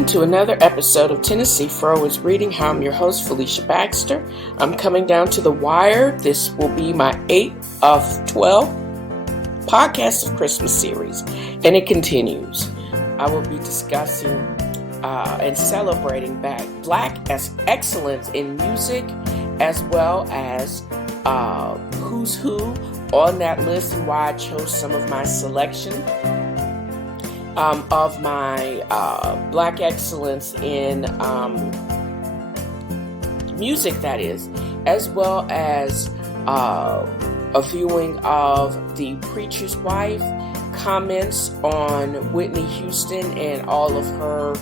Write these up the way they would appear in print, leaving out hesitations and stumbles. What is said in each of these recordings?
Welcome to another episode of TNFro is Reading. How I'm your host, Felicia Baxter. I'm coming down to the wire. This will be my 8th of 12 podcast of Christmas series, and it continues. I will be discussing and celebrating Black excellence in music, as well as who's who on that list and why I chose some of my selection of my Black excellence in music, that is, as well as a viewing of The Preacher's Wife, comments on Whitney Houston and all of her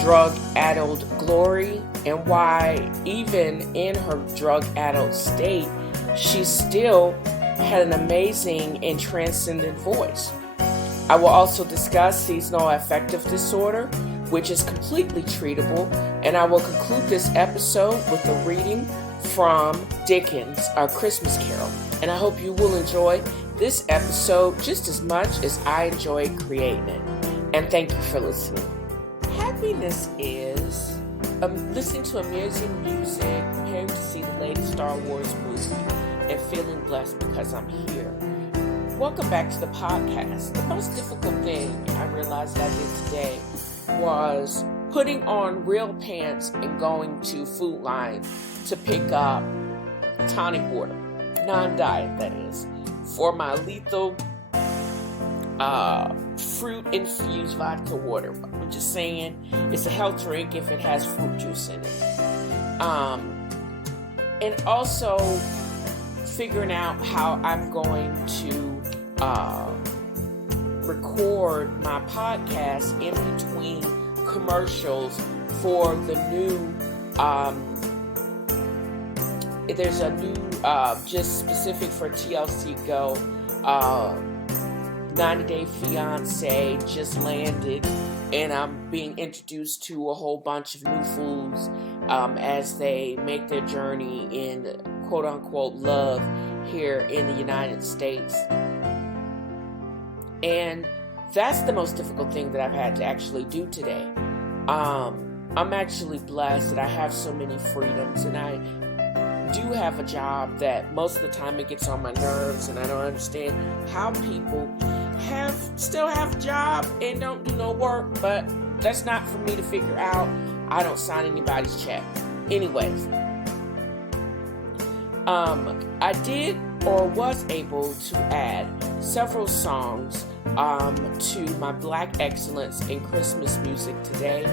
drug-addled glory, and why even in her drug-addled state, she still had an amazing and transcendent voice. I will also discuss seasonal affective disorder, which is completely treatable, and I will conclude this episode with a reading from Dickens, A Christmas Carol. And I hope you will enjoy this episode just as much as I enjoyed creating it. And thank you for listening. Happiness is listening to amazing music, preparing to see the latest Star Wars movie, and feeling blessed because I'm here. Welcome back to the podcast. The most difficult thing I realized I did today was putting on real pants and going to Food Line to pick up tonic water, non-diet that is, for my lethal fruit-infused vodka water. I'm just saying it's a health drink if it has fruit juice in it. And also figuring out how I'm going to record my podcast in between commercials for the new there's a new just specific for TLC Go 90 Day Fiance just landed, and I'm being introduced to a whole bunch of new foods as they make their journey in quote-unquote love here in the United States. And that's the most difficult thing that I've had to actually do today. I'm actually blessed that I have so many freedoms, and I do have a job that most of the time it gets on my nerves, and I don't understand how people still have a job and don't do no work, but that's not for me to figure out. I don't sign anybody's check. Anyways, I did or was able to add several songs to my Black excellence in Christmas music today.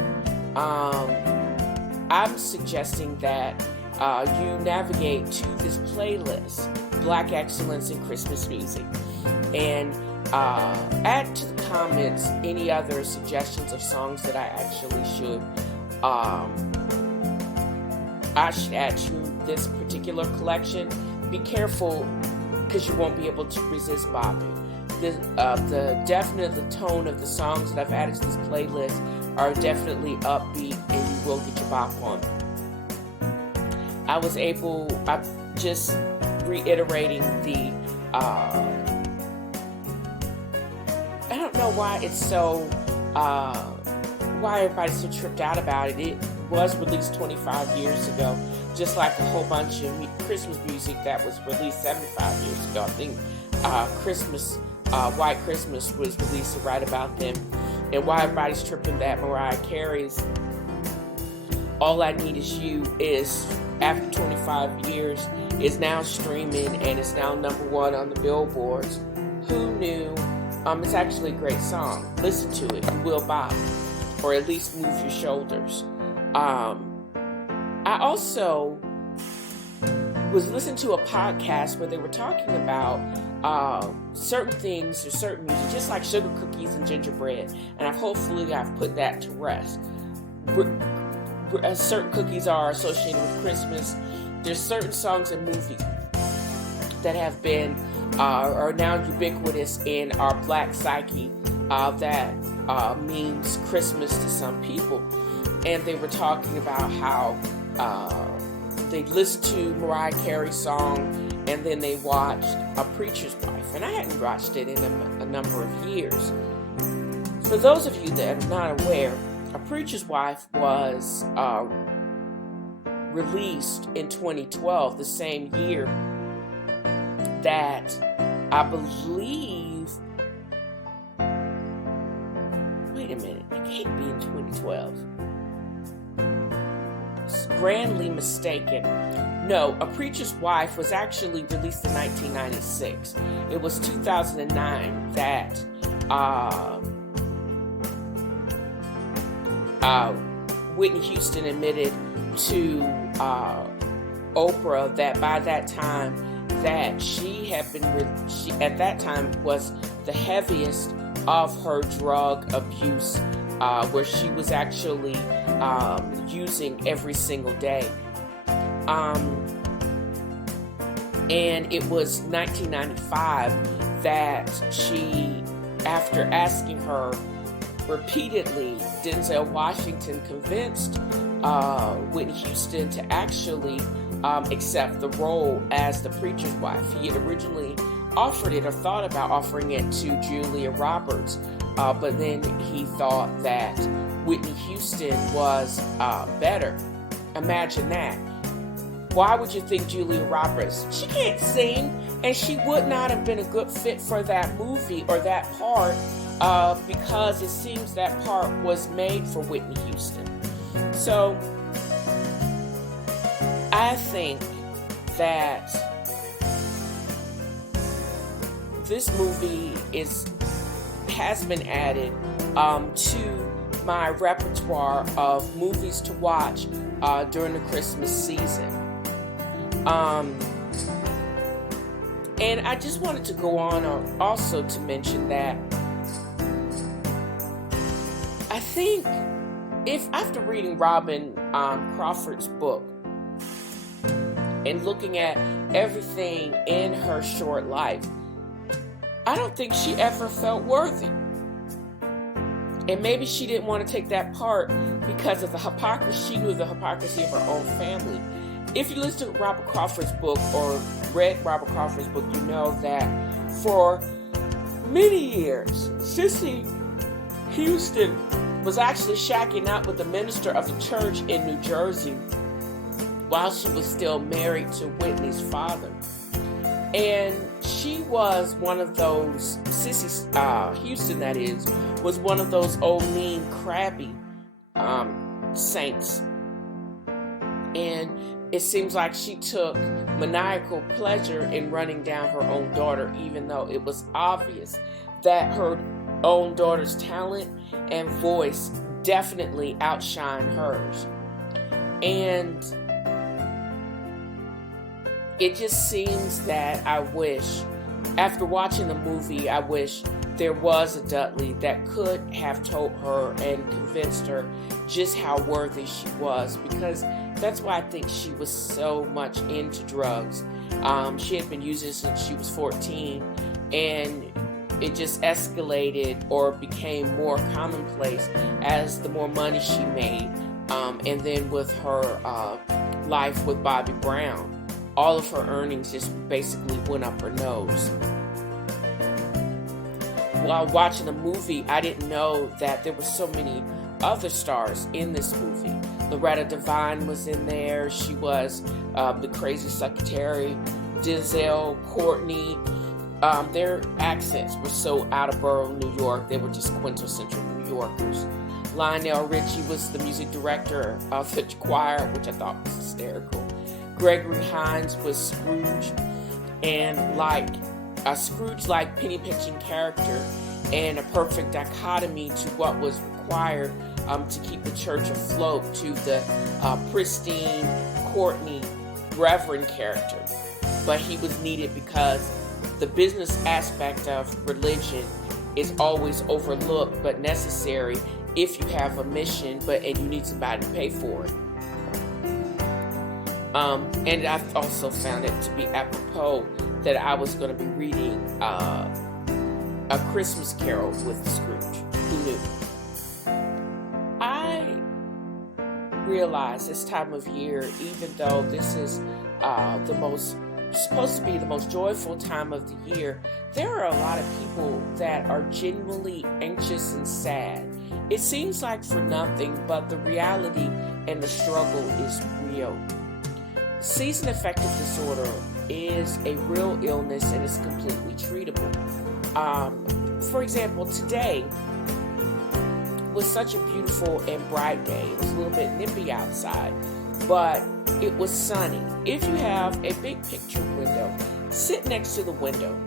I'm suggesting that you navigate to this playlist, Black excellence in Christmas music, and add to the comments any other suggestions of songs that I should add to this particular collection. Be careful, because you won't be able to resist bopping. The tone of the songs that I've added to this playlist are definitely upbeat, and you will get your bop on. I'm just reiterating the, I don't know why it's so, why everybody's so tripped out about it. It was released 25 years ago, just like a whole bunch of Christmas music that was released 75 years ago. I think White Christmas was released right about then. And why everybody's tripping that Mariah Carey's All I Need Is You is, after 25 years, is now streaming and is now number 1 on the billboards. Who knew? It's actually a great song. Listen to it. You will bop, or at least move your shoulders. I also was listening to a podcast where they were talking about certain things or certain music, just like sugar cookies and gingerbread, and hopefully I've put that to rest. Certain cookies are associated with Christmas. There's certain songs and movies that have been are now ubiquitous in our Black psyche that means Christmas to some people. And they were talking about how they listened to Mariah Carey's song, and then they watched A Preacher's Wife. And I hadn't watched it in a number of years. For those of you that are not aware, A Preacher's Wife was released in 2012, the same year that I believe, wait a minute, it can't be in 2012. It's grandly mistaken. No, A Preacher's Wife was actually released in 1996. It was 2009 that Whitney Houston admitted to Oprah that by that time that she at that time was the heaviest of her drug abuse, where she was actually using every single day. And it was 1995 that she, after asking her repeatedly, Denzel Washington convinced Whitney Houston to actually accept the role as the preacher's wife. He had originally offered it or thought about offering it to Julia Roberts, but then he thought that Whitney Houston was better. Imagine that. Why would you think Julia Roberts? She can't sing, and she would not have been a good fit for that movie or that part, because it seems that part was made for Whitney Houston. So I think that this movie has been added to my repertoire of movies to watch during the Christmas season. And I just wanted to go on also to mention that I think if after reading Robin Crawford's book and looking at everything in her short life, I don't think she ever felt worthy. And maybe she didn't want to take that part because of the hypocrisy. She knew the hypocrisy of her own family. If you listen to Robert Crawford's book or read Robert Crawford's book, you know that for many years, Cissy Houston was actually shacking up with the minister of the church in New Jersey while she was still married to Whitney's father. And she was one of those, Cissy Houston that is, was one of those old mean crabby saints. And it seems like she took maniacal pleasure in running down her own daughter, even though it was obvious that her own daughter's talent and voice definitely outshine hers. And it just seems that I wish, after watching the movie, I wish there was a Dudley that could have told her and convinced her just how worthy she was, because that's why I think she was so much into drugs. She had been using it since she was 14, and it just escalated or became more commonplace as the more money she made. And then with her life with Bobby Brown, all of her earnings just basically went up her nose. While watching the movie, I didn't know that there were so many other stars in this movie. Loretta Devine was in there. She was the crazy secretary. Denzel, Courtney. Their accents were so out of borough New York. They were just quintessential New Yorkers. Lionel Richie was the music director of the choir, which I thought was hysterical. Gregory Hines was Scrooge, and like a Scrooge-like penny-pinching character, and a perfect dichotomy to what was required to keep the church afloat, to the pristine Courtney Reverend character. But he was needed because the business aspect of religion is always overlooked but necessary if you have a mission and you need somebody to pay for it. And I've also found it to be apropos that I was going to be reading A Christmas Carol with Scrooge. Who knew? I realize this time of year, even though this is the most supposed to be the most joyful time of the year, there are a lot of people that are genuinely anxious and sad. It seems like for nothing, but the reality and the struggle is real. Season affective disorder is a real illness and is completely treatable. For example, today was such a beautiful and bright day. It was a little bit nippy outside, but it was sunny. If you have a big picture window, sit next to the window.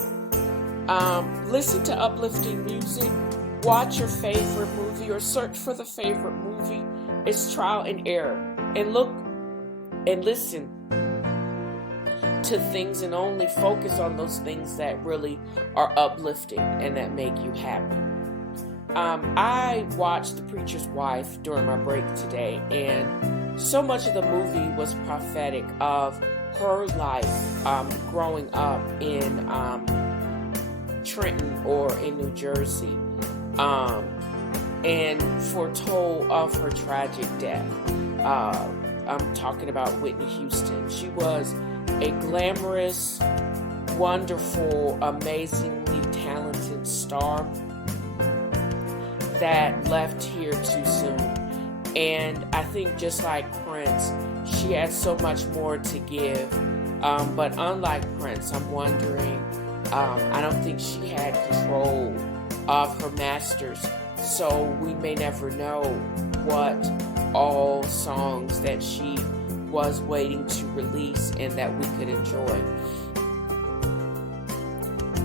Listen to uplifting music, watch your favorite movie or search for the favorite movie. It's trial and error. And look and listen to things and only focus on those things that really are uplifting and that make you happy. I watched The Preacher's Wife during my break today, and so much of the movie was prophetic of her life growing up in Trenton or in New Jersey, and foretold of her tragic death. I'm talking about Whitney Houston. She was a glamorous, wonderful, amazingly talented star that left here too soon. And I think just like Prince, she had so much more to give. But unlike Prince, I'm wondering, I don't think she had control of her masters. So we may never know what all songs that she was waiting to release and that we could enjoy.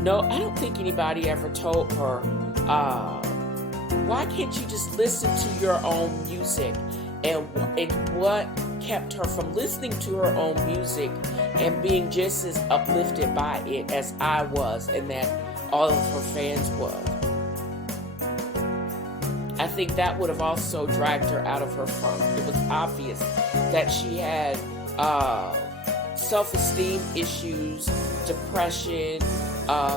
No, I don't think anybody ever told her, why can't you just listen to your own music? And what kept her from listening to her own music and being just as uplifted by it as I was and that all of her fans was. I think that would have also dragged her out of her funk. It was obvious that she had self-esteem issues, depression,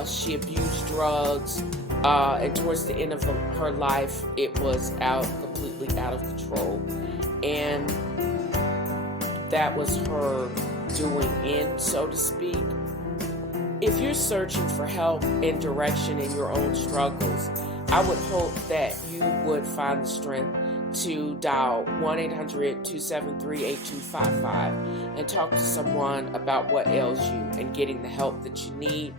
she abused drugs, and towards the end of her life, it was completely out of control. And that was her doing in, so to speak. If you're searching for help and direction in your own struggles, I would hope that you would find the strength to dial 1-800-273-8255 and talk to someone about what ails you and getting the help that you need.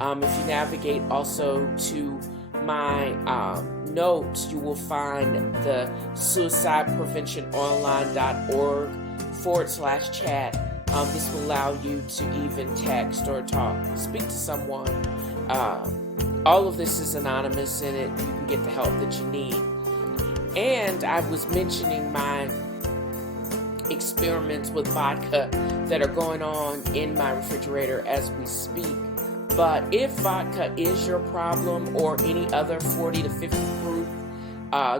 If you navigate also to my notes, you will find the suicidepreventiononline.org/chat. This will allow you to even text or speak to someone. All of this is anonymous, and you can get the help that you need. And I was mentioning my experiments with vodka that are going on in my refrigerator as we speak. But if vodka is your problem or any other 40 to 50 proof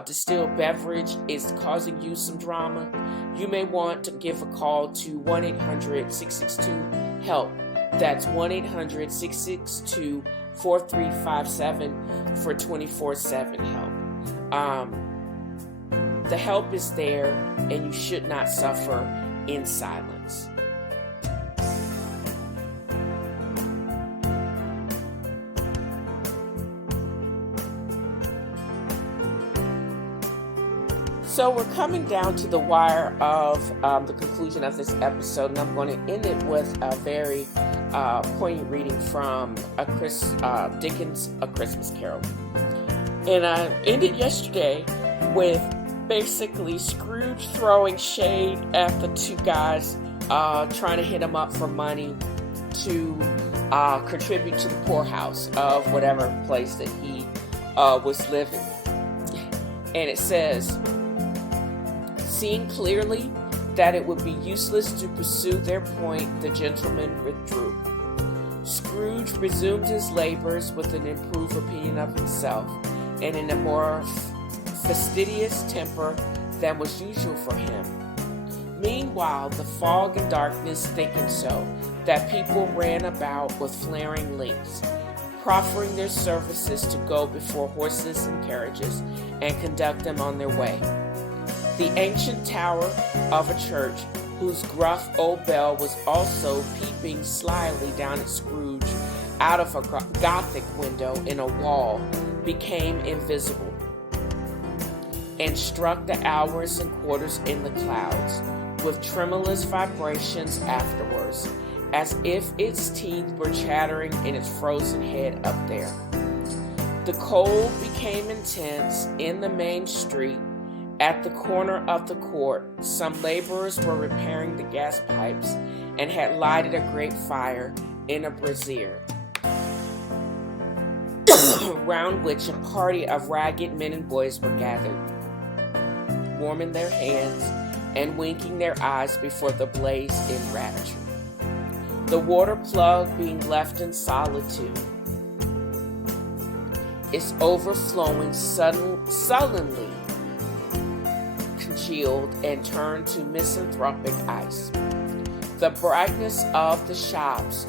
distilled beverage is causing you some drama, you may want to give a call to 1-800-662-HELP. That's 1-800-662-4357 for 24/7 help. The help is there, and you should not suffer in silence. So we're coming down to the wire of the conclusion of this episode, and I'm going to end it with a very poignant reading from Dickens' A Christmas Carol. And I ended yesterday with basically Scrooge throwing shade at the two guys trying to hit him up for money to contribute to the poorhouse of whatever place that he was living. And it says, seeing clearly that it would be useless to pursue their point, the gentleman withdrew. Scrooge resumed his labors with an improved opinion of himself and in a more fastidious temper than was usual for him. Meanwhile, the fog and darkness thickened so that people ran about with flaring lamps, proffering their services to go before horses and carriages and conduct them on their way. The ancient tower of a church whose gruff old bell was also peeping slyly down at Scrooge out of a Gothic window in a wall, became invisible and struck the hours and quarters in the clouds with tremulous vibrations afterwards, as if its teeth were chattering in its frozen head up there. The cold became intense in the main street. At the corner of the court, some laborers were repairing the gas pipes and had lighted a great fire in a brazier, round which a party of ragged men and boys were gathered, warming their hands and winking their eyes before the blaze in rapture. The water plug being left in solitude, its overflowing sullenly congealed and turned to misanthropic ice. The brightness of the shops,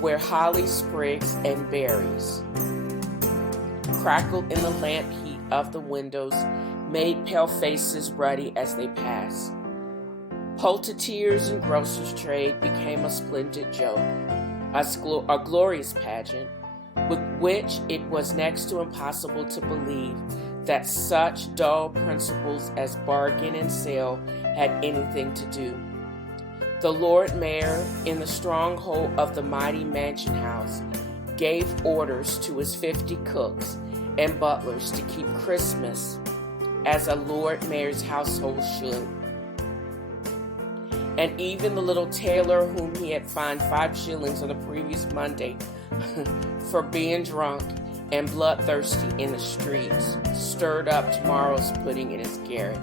where holly sprigs and berries crackled in the lamp heat of the windows, made pale faces ruddy as they passed. Poultiers and grocers' trade became a splendid joke, a glorious pageant, with which it was next to impossible to believe that such dull principles as bargain and sale had anything to do. The Lord Mayor, in the stronghold of the mighty mansion house, gave orders to his 50 cooks and butlers to keep Christmas as a Lord Mayor's household should. And even the little tailor whom he had fined 5 shillings on the previous Monday for being drunk and bloodthirsty in the streets, stirred up tomorrow's pudding in his garret,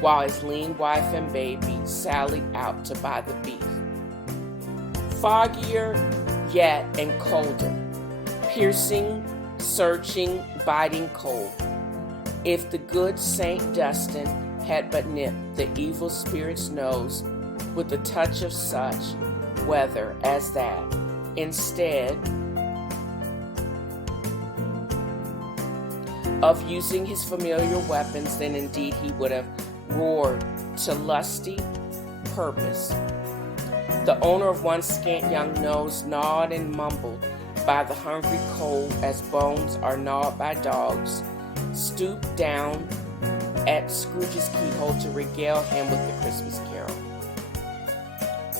while his lean wife and baby sallied out to buy the beef. Foggier yet and colder, piercing, searching, biting cold. If the good Saint Dustin had but nipped the evil spirit's nose with a touch of such weather as that, instead of using his familiar weapons, then indeed he would have roared to lusty purpose. The owner of one scant young nose gnawed and mumbled by the hungry cold as bones are gnawed by dogs, stooped down at Scrooge's keyhole to regale him with the Christmas carol.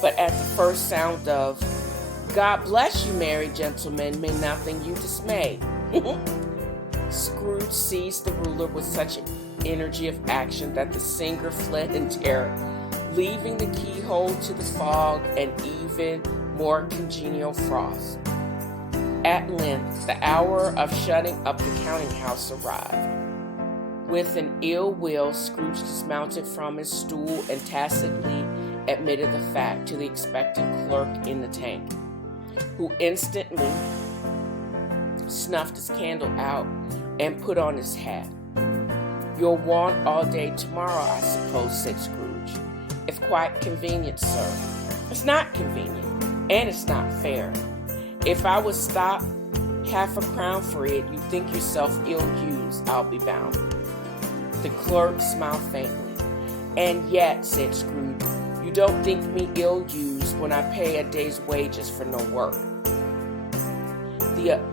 But at the first sound of "God bless you, merry gentlemen, may nothing you dismay," Scrooge seized the ruler with such energy of action that the singer fled in terror, leaving the keyhole to the fog and even more congenial frost. At length, the hour of shutting up the counting house arrived. With an ill will, Scrooge dismounted from his stool and tacitly admitted the fact to the expectant clerk in the tank, who instantly snuffed his candle out and put on his hat. "You'll want all day tomorrow, I suppose," said Scrooge. "It's quite convenient, sir." "It's not convenient, and it's not fair. If I was stop half a crown for it, you'd think yourself ill-used, I'll be bound." The clerk smiled faintly. "And yet," said Scrooge, "you don't think me ill-used when I pay a day's wages for no work."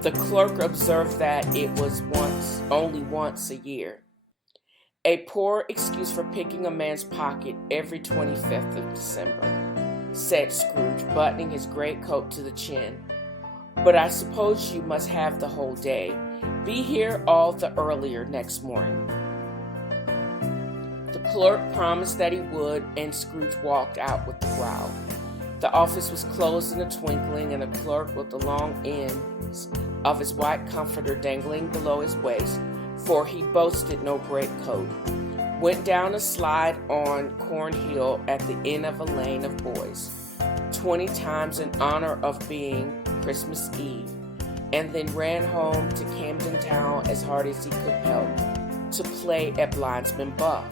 The clerk observed that it was only once a year. "A poor excuse for picking a man's pocket every 25th of December," said Scrooge, buttoning his greatcoat to the chin. "But I suppose you must have the whole day. Be here all the earlier next morning." The clerk promised that he would, and Scrooge walked out with a growl. The office was closed in a twinkling, and the clerk, with the long ends of his white comforter dangling below his waist, for he boasted no greatcoat, went down a slide on Cornhill at the end of a lane of boys, 20 times in honor of being Christmas Eve, and then ran home to Camden Town as hard as he could help, to play at Blindsman Buff.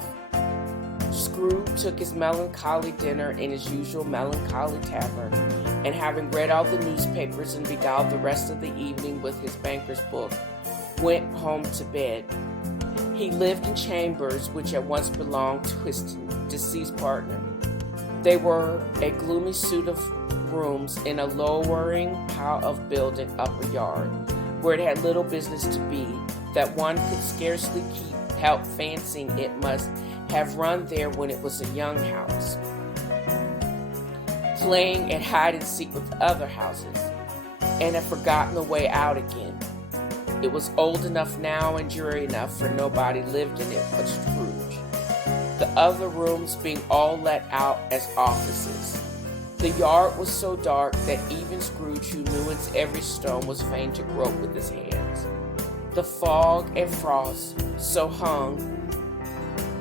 Scrooge took his melancholy dinner in his usual melancholy tavern, and having read all the newspapers and beguiled the rest of the evening with his banker's book, went home to bed. He lived in chambers which had once belonged to his deceased partner, They were a gloomy suite of rooms in a lowering pile of building upper yard, where it had little business to be, that one could scarcely help fancying it must have run there when it was a young house, playing at hide and seek with other houses, and had forgotten the way out again. It was old enough now and dreary enough, for nobody lived in it but Scrooge, the other rooms being all let out as offices. The yard was so dark that even Scrooge, who knew its every stone, was fain to grope with his hands. The fog and frost so hung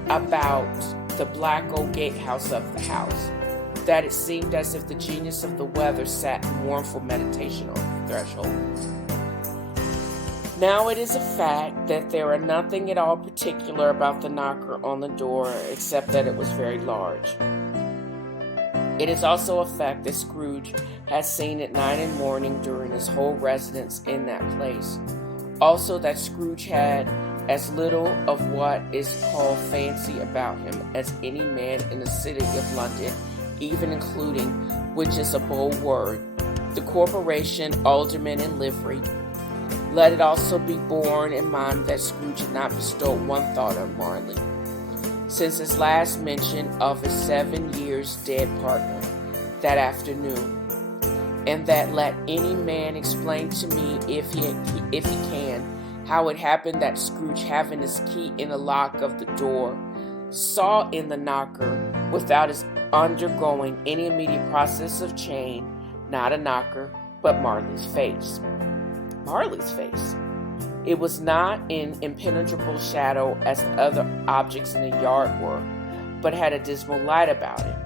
about the black old gatehouse of the house that it seemed as if the genius of the weather sat in mournful meditation on the threshold. Now it is a fact that there are nothing at all particular about the knocker on the door except that it was very large. It is also a fact that Scrooge has seen it night and morning during his whole residence in that place. Also that Scrooge had as little of what is called fancy about him as any man in the city of London, even including, which is a bold word, the corporation, aldermen, and livery. Let it also be borne in mind that Scrooge had not bestowed one thought on Marley since his last mention of his 7 years dead partner that afternoon, and that let any man explain to me, if he can, how it happened that Scrooge, having his key in the lock of the door, saw in the knocker, without his undergoing any immediate process of change, not a knocker, but Marley's face. Marley's face. It was not in impenetrable shadow as the other objects in the yard were, but had a dismal light about it,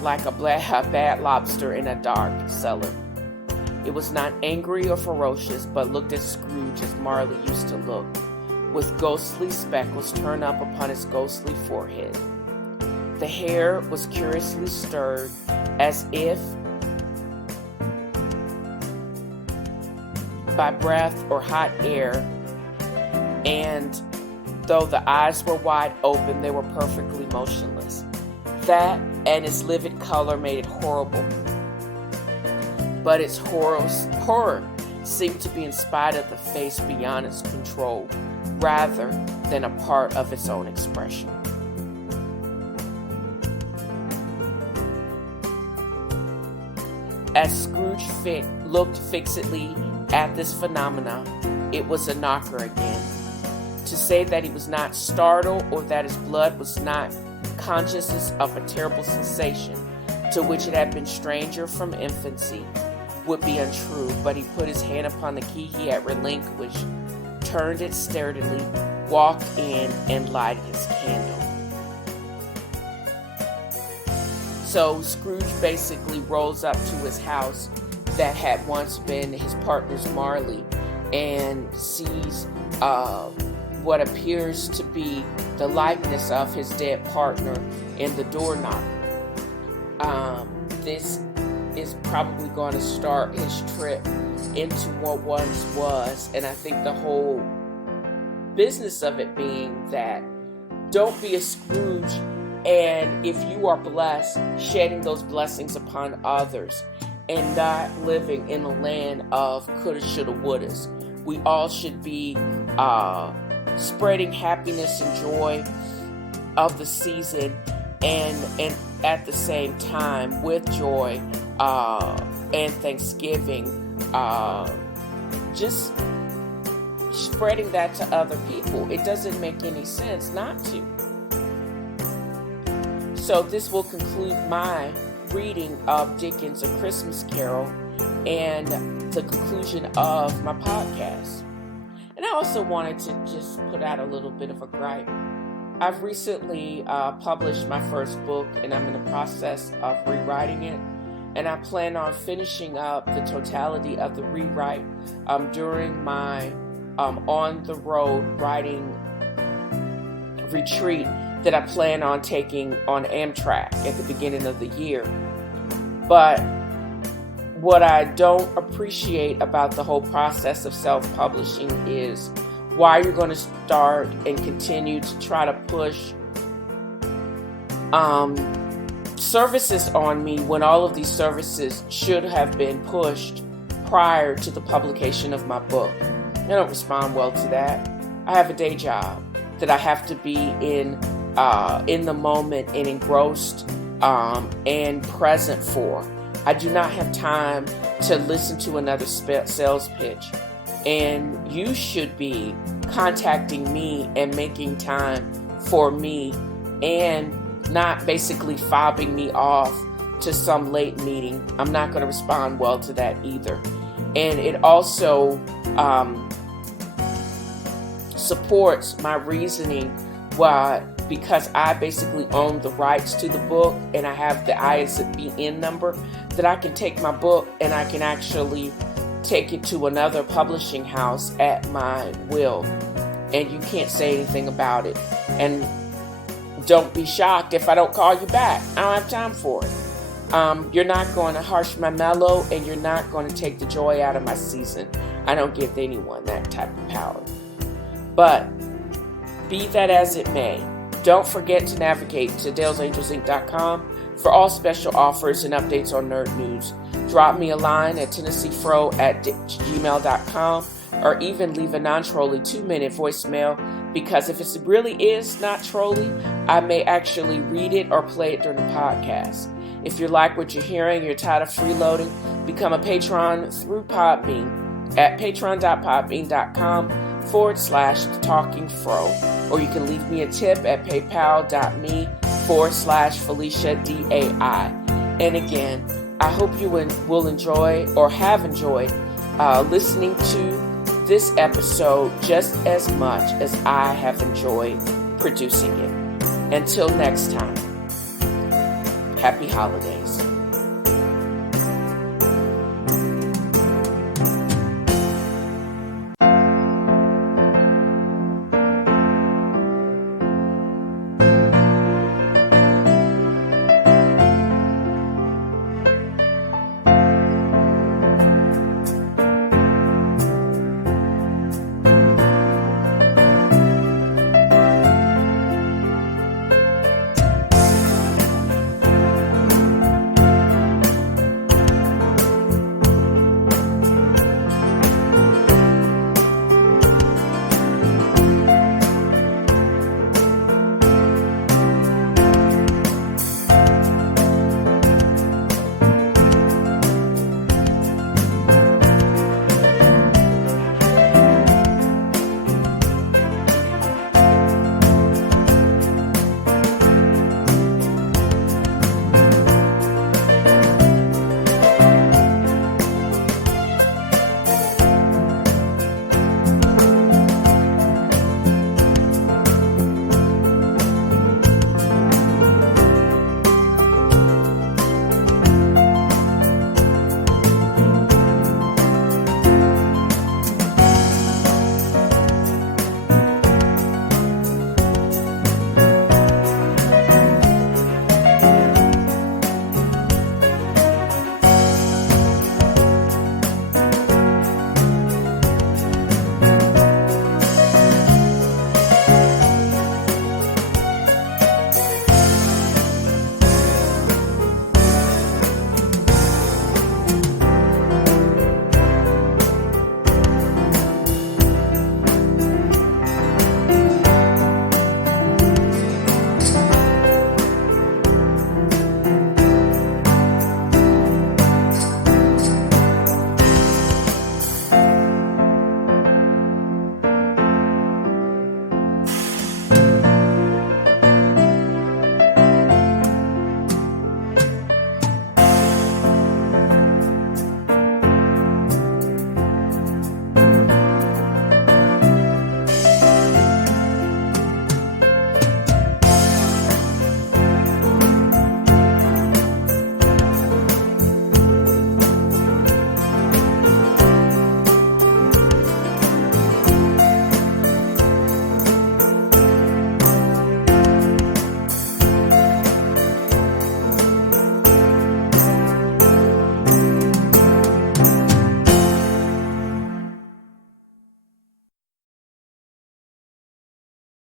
like a bad lobster in a dark cellar. It was not angry or ferocious, but looked at Scrooge as Marley used to look, with ghostly speckles turned up upon his ghostly forehead. The hair was curiously stirred, as if by breath or hot air, and though the eyes were wide open, they were perfectly motionless. That and its livid color made it horrible, but its horror seemed to be in spite of the face beyond its control, rather than a part of its own expression. As Scrooge looked fixedly at this phenomena, it was a knocker again. To say that he was not startled or that his blood was not conscious of a terrible sensation to which it had been stranger from infancy would be untrue, but he put his hand upon the key he had relinquished, turned it sturdily, walked in, and lighted his candle. So Scrooge basically rolls up to his house that had once been his partner's Marley and sees what appears to be the likeness of his dead partner in the door knocker. This is probably going to start his trip into what once was, and I think the whole business of it being that don't be a Scrooge, and if you are blessed, shedding those blessings upon others and not living in a land of coulda, shoulda, wouldas. We all should be spreading happiness and joy of the season, and at the same time with joy and Thanksgiving, just spreading that to other people. It doesn't make any sense not to. So this will conclude my reading of Dickens' A Christmas Carol and the conclusion of my podcast. And I also wanted to just put out a little bit of a gripe. I've recently published my first book, and I'm in the process of rewriting it. And I plan on finishing up the totality of the rewrite during my on-the-road writing retreat that I plan on taking on Amtrak at the beginning of the year. But what I don't appreciate about the whole process of self-publishing is why you're going to start and continue to try to push services on me when all of these services should have been pushed prior to the publication of my book. I don't respond well to that. I have a day job that I have to be in the moment and engrossed and present for. I do not have time to listen to another sales pitch. And you should be contacting me and making time for me and not basically fobbing me off to some late meeting. I'm not going to respond well to that either. And it also supports my reasoning because I basically own the rights to the book and I have the ISBN number, that I can take my book and I can actually take it to another publishing house at my will. And you can't say anything about it. And don't be shocked if I don't call you back. I don't have time for it. You're not going to harsh my mellow, and you're not going to take the joy out of my season. I don't give anyone that type of power. But be that as it may, don't forget to navigate to DalesAngelsInc.com for all special offers and updates on nerd news. Drop me a line at TennesseeFro@gmail.com, or even leave a non-trolly 2-minute voicemail, because if it really is not trolly, I may actually read it or play it during the podcast. If you like what you're hearing, you're tired of freeloading, become a patron through Podbean at patreon.podbean.com/TalkingFro, or you can leave me a tip at paypal.me/FeliciaDAI. And again, I hope you will enjoy or have enjoyed listening to this episode just as much as I have enjoyed producing it. Until next time, happy holidays.